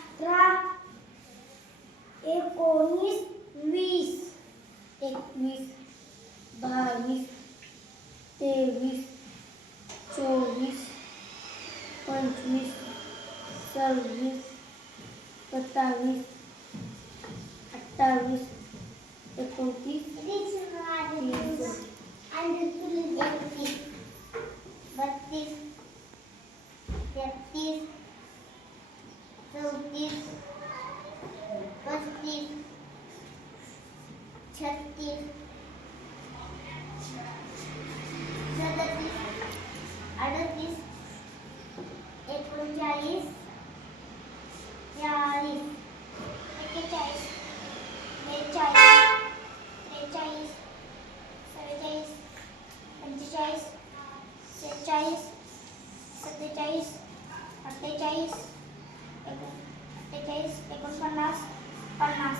अठरा एकोणीस वीस एकवीस बावीस तेवीस चोवीस पंचवीस सव्वीस सत्तावीस अठ्ठावीस एकोणतीस चौतीस पस्तीस छत्तीस सदतीस अडतीस, एकोणचाळीस, चाळीस, एक्केचाळीस, बेचाळीस, त्रेचाळीस चव्वेचाळीस पंचेचाळीस, सेहेचाळीस, सत्तेचाळीस, अठ्ठेचाळीस secos son las palmas.